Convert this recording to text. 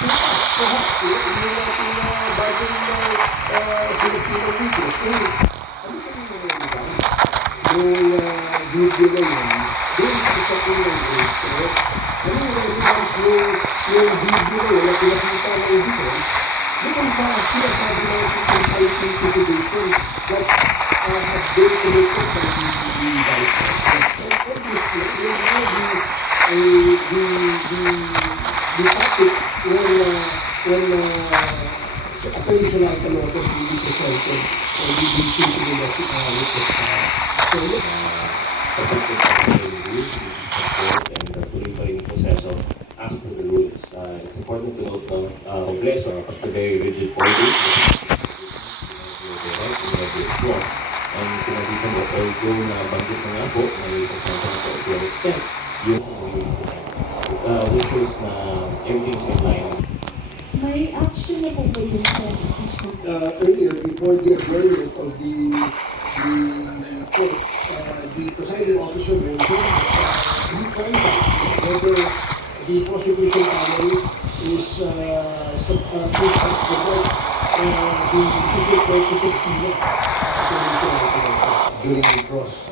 Perhaps, yung ating bagong Filipino leaders, ano pa yung mga device? Yung video na yun, doon sa katulang grade 3, ano yung relevance yung video na yun na pinakita ng evidence, doon sa sinasabi ng consulting litigation that have been committed by the vice president. And obviously, it will now be the topic when Attorney Zulaika Lopez will be presented or will be speaking with us with this so Kapatid pa rin sa rules, support and tuloy pa rin yung proseso as per the rules. It's important to note na Kongreso, after very rigid policies, clause. And sinabitan mo, although na banggit na nga po, may presenta na po to an extent, yung which shows na everything's in line. May action na po ba yung sa impeachment? Earlier, before the adjournment of the court, the presiding officer mentioned he clarified whether the prosecution panel is to provide the official purpose of PILA during the cross